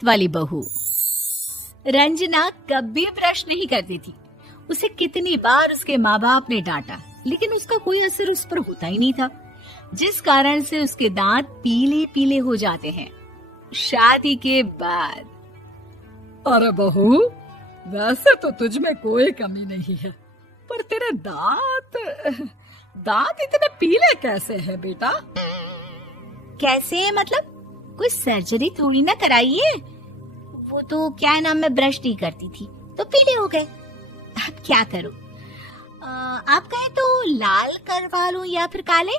दांत वाली बहू। रंजना कभी ब्रश नहीं करती थी। उसे कितनी बार उसके माँ बाप ने डांटा, लेकिन उसका कोई असर उस पर होता ही नहीं था, जिस कारण से उसके दांत पीले पीले हो जाते हैं। शादी के बाद। अरे बहू, वैसे तो तुझ में कोई कमी नहीं है, पर तेरे दांत इतने पीले कैसे हैं बेटा? कैसे मतलब? कोई सर्जरी थोड़ी ना कराइए। वो तो क्या नाम, मैं ब्रश नहीं करती थी तो पीले हो गए। अब क्या करूं? आप कहे तो लाल करवा लूं या फिर काले?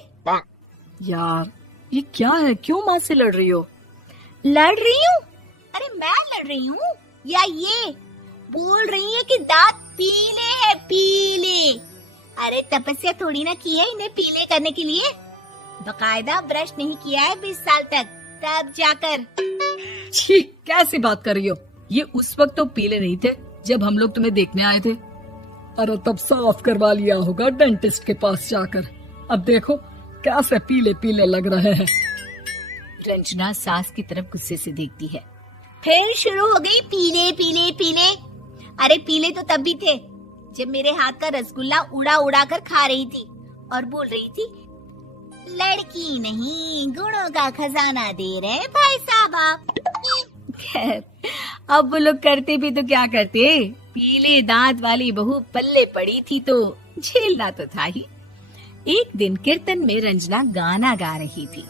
यार ये क्या है, क्यों माँ से लड़ रही हो? लड़ रही हूँ? अरे मैं लड़ रही हूँ या ये बोल रही है कि दांत पीले हैं, पीले। अरे तपस्या थोड़ी ना की है इन्हें पीले करने के लिए। बकायदा ब्रश नहीं किया है 20 साल तक, तब जाकर। छी, कैसी बात कर रही हो? ये उस वक्त तो पीले नहीं थे जब हम लोग तुम्हें देखने आए थे। अरे तब साफ करवा लिया होगा डेंटिस्ट के पास जाकर। अब देखो कैसे पीले पीले लग रहे हैं। रंजना सास की तरफ गुस्से से देखती है। फिर शुरू हो गई पीले पीले पीले। अरे पीले तो तब भी थे जब मेरे हाथ का रसगुल्ला उड़ा उड़ा कर खा रही थी और बोल रही थी, लड़की नहीं गुणों का खजाना दे रहे भाई साहब आप। खैर, अब वो लोग करते भी तो क्या करते, पीले दांत वाली बहू पल्ले पड़ी थी तो झेलना तो था ही। एक दिन कीर्तन में रंजना गाना गा रही थी।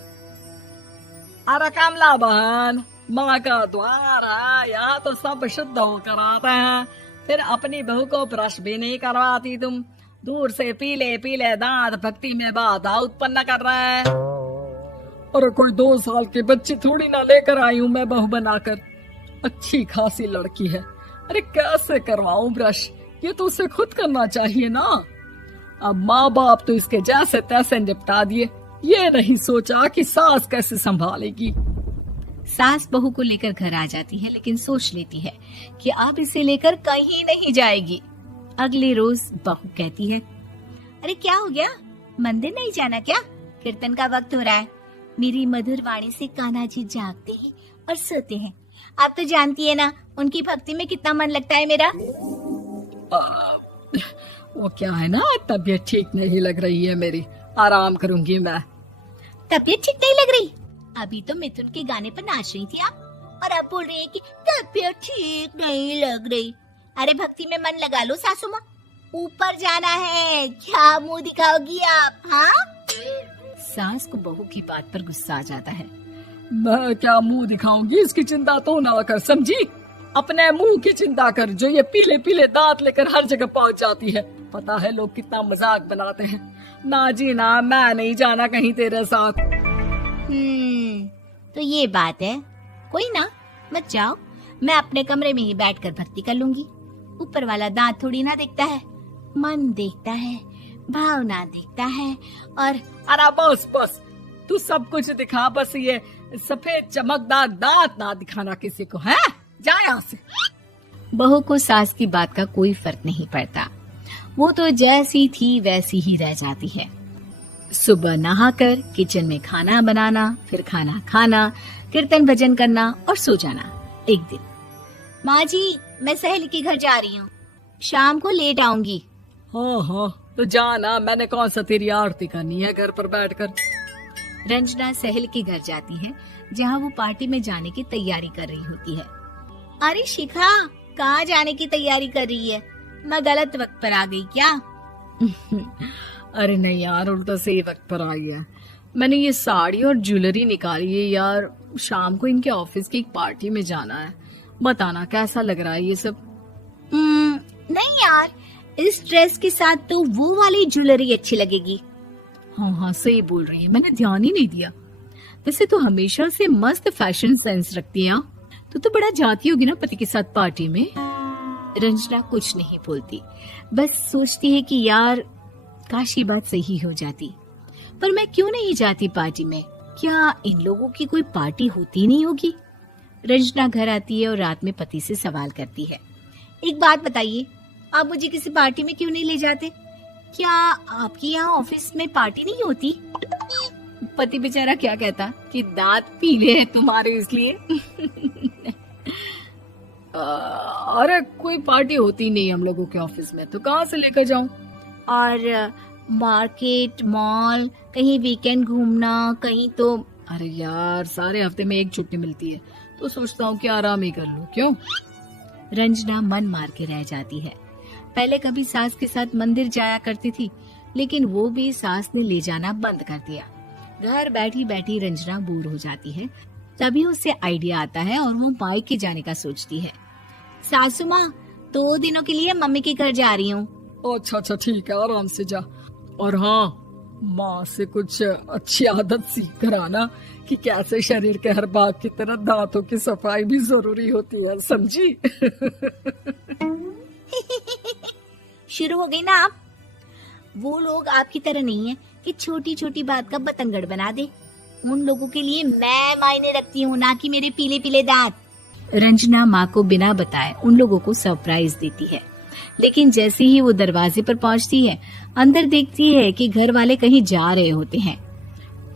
अरे कमला बहन, माँ का द्वार है, यहाँ तो सब शुद्ध होकर आते हैं, फिर अपनी बहू को ब्रश भी नहीं करवाती तुम। दूर से पीले पीले दांत भक्ति में बाधा उत्पन्न कर रहे हैं। अरे कोई 2 साल के बच्चे थोड़ी ना लेकर आई हूँ मैं बहू बनाकर। अच्छी खासी लड़की है, अरे कैसे करवाऊं ब्रश? ये तो उसे खुद करना चाहिए ना। अब माँ बाप तो इसके जैसे तैसे निपटा दिए, ये नहीं सोचा कि सास कैसे संभालेगी। सास बहू को लेकर घर आ जाती है, लेकिन सोच लेती है कि अब इसे लेकर कहीं नहीं जाएगी। अगले रोज बहू कहती है, अरे क्या हो गया, मंदिर नहीं जाना क्या? कीर्तन का वक्त हो रहा है। मेरी मधुर वाणी से कान्हा जी जागते हैं और सोते हैं। आप तो जानती है ना उनकी भक्ति में कितना मन लगता है मेरा। वो क्या है ना, तबीयत ठीक नहीं लग रही है मेरी, आराम करूंगी मैं। तबीयत ठीक नहीं लग रही? अभी तो मिथुन के गाने पर नाच रही थी आप, और अब बोल रही है कि तबीयत ठीक नहीं लग रही। अरे भक्ति में मन लगा लो सासू माँ, ऊपर जाना है, क्या मुंह दिखाओगी आप? हाँ? सास को बहू की बात पर गुस्सा आ जाता है। मैं क्या मुंह दिखाऊंगी, इसकी चिंता तो ना कर, समझी? अपने मुंह की चिंता कर, जो ये पीले पीले दांत लेकर हर जगह पहुंच जाती है। पता है लोग कितना मजाक बनाते हैं। ना जी ना, मैं नहीं जाना कहीं तेरे साथ। तो ये बात है। कोई ना, मत जाओ, मैं अपने कमरे में ही बैठकर भक्ति कर लूंगी। ऊपर वाला दांत थोड़ी ना देखता है, मन देखता है, भावना देखता है। और अरे बस बस, तू सब कुछ दिखा, बस ये सफेद चमकदार दांत ना दिखाना किसी को, है? जा यहाँ से। बहू को सास की बात का कोई फर्क नहीं पड़ता, वो तो जैसी थी वैसी ही रह जाती है। सुबह नहाकर किचन में खाना बनाना, फिर खाना खाना, कीर्तन भजन करना और सो जाना। एक दिन, माँ जी मैं सहेली के घर जा रही हूँ, शाम को लेट आऊंगी। हाँ हाँ तो जाना, मैंने कौन सा तेरी आरती करनी है घर पर बैठकर। रंजना सहेली के घर जाती है, जहाँ वो पार्टी में जाने की तैयारी कर रही होती है। अरे शिखा, कहाँ जाने की तैयारी कर रही है? मैं गलत वक्त पर आ गई क्या? अरे नहीं यार, उल्टा सही वक्त पर आ गया। मैंने ये साड़ी और ज्वेलरी निकाली है यार, शाम को इनके ऑफिस की एक पार्टी में जाना है। बताना कैसा लग रहा है ये सब? नहीं यार, इस ड्रेस के साथ तो वो वाली ज्वेलरी अच्छी लगेगी। हाँ हाँ सही बोल रही है, मैंने ध्यान ही नहीं दिया। वैसे तो हमेशा से मस्त फैशन सेंस रखती है। तो बड़ा जाती होगी ना पति के साथ पार्टी में। रंजना कुछ नहीं बोलती, बस सोचती है कि यार काश ये बात सही हो जाती, पर मैं क्यों नहीं जाती पार्टी में? क्या इन लोगों की कोई पार्टी होती नहीं होगी? रंजना घर आती है और रात में पति से सवाल करती है, एक बात बताइए, आप मुझे किसी पार्टी में क्यों नहीं ले जाते? क्या आपके यहाँ ऑफिस में पार्टी नहीं होती? पति बेचारा क्या कहता कि दांत पीले हैं तुम्हारे इसलिए। अरे कोई पार्टी होती नहीं हम लोगों के ऑफिस में, तो कहाँ से लेकर जाऊं? और मार्केट, मॉल, कहीं वीकेंड घूमना, कहीं तो। अरे यार, सारे हफ्ते में एक छुट्टी मिलती है, तो सोचता हूँ कि आराम ही कर लूं। क्यों? रंजना मन मार के रह जाती है। पहले कभी सास के साथ मंदिर जाया करती थी, लेकिन वो भी सास ने ले जाना बंद कर दिया। घर बैठी बैठी रंजना बोर हो जाती है। तभी उसे आइडिया आता है और वो मायके जाने का सोचती है। सासू माँ, 2 दिनों के लिए मम्मी के घर जा रही हूँ। अच्छा ठीक है, आराम से जा। और हाँ, माँ से कुछ अच्छी आदत सीख कर आना कि कैसे शरीर के हर भाग की तरह दांतों की सफाई भी जरूरी होती है, समझी? शुरू हो गई ना आप। वो लोग आपकी तरह नहीं है कि छोटी छोटी बात का बतंगड़ बना दे। उन लोगों के लिए मैं मायने रखती हूँ, ना कि मेरे पीले पीले दांत। रंजना माँ को बिना बताए उन लोगों को सरप्राइज देती है, लेकिन जैसे ही वो दरवाजे पर पहुंचती है, अंदर देखती है कि घर वाले कहीं जा रहे होते हैं।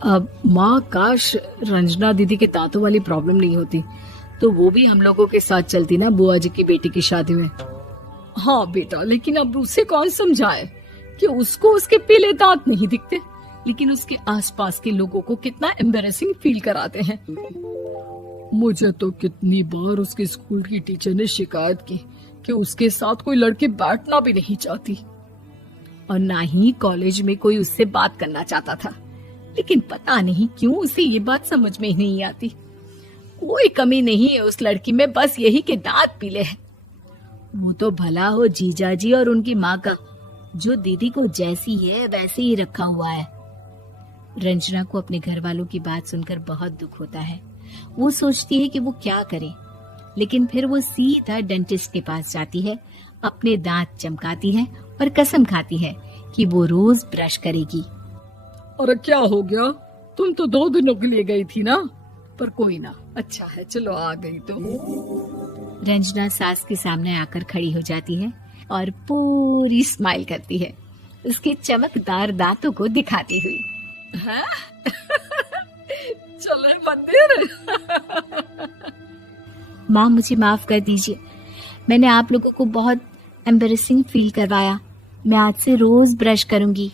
अब माँ, काश रंजना दीदी के दांतों वाली प्रॉब्लम नहीं होती, तो वो भी हम लोगों के साथ चलती ना बुआ जी की बेटी की शादी में। हाँ बेटा, लेकिन अब उसे कौन समझाए कि उसको उसके पीले दांत नहीं दिखते, लेकिन उसके आसपास के लोगों को कितना एम्बैरेसिंग फील कराते हैं। मुझे तो कितनी बार उसके स्कूल की टीचर ने शिकायत की कि उसके साथ कोई लड़की बैठना भी नहीं चाहती, और ना ही कॉलेज में कोई उससे बात करना चाहता था। लेकिन पता नहीं क्यों उसे ये बात समझ में ही नहीं आती। कोई कमी नहीं है उस लड़की में, बस यही कि दांत पीले हैं। वो तो भला हो जीजाजी और उनकी माँ का, जो दीदी को जैसी है वैसे ही रखा हुआ है। रंजना को अपने घर वालों की बात सुनकर बहुत दुख होता है। वो सोचती है कि वो क्या करे, लेकिन फिर वो सीधा डेंटिस्ट के पास जाती है, अपने दांत चमकाती है और कसम खाती है कि वो रोज ब्रश करेगी। अरे क्या हो गया? तुम तो 2 दिनों के लिए गई थी ना, पर कोई ना, अच्छा है, चलो आ गई तो। रंजना सास के सामने आकर खड़ी हो जाती है और पूरी स्माइल करती है, उसके चमकदार दांतों को दिखाती हुई। हैं? चले मंदिर? माँ, मुझे माफ कर दीजिए, मैंने आप लोगों को बहुत एम्बैरेसिंग फील करवाया। मैं आज से रोज ब्रश करूंगी।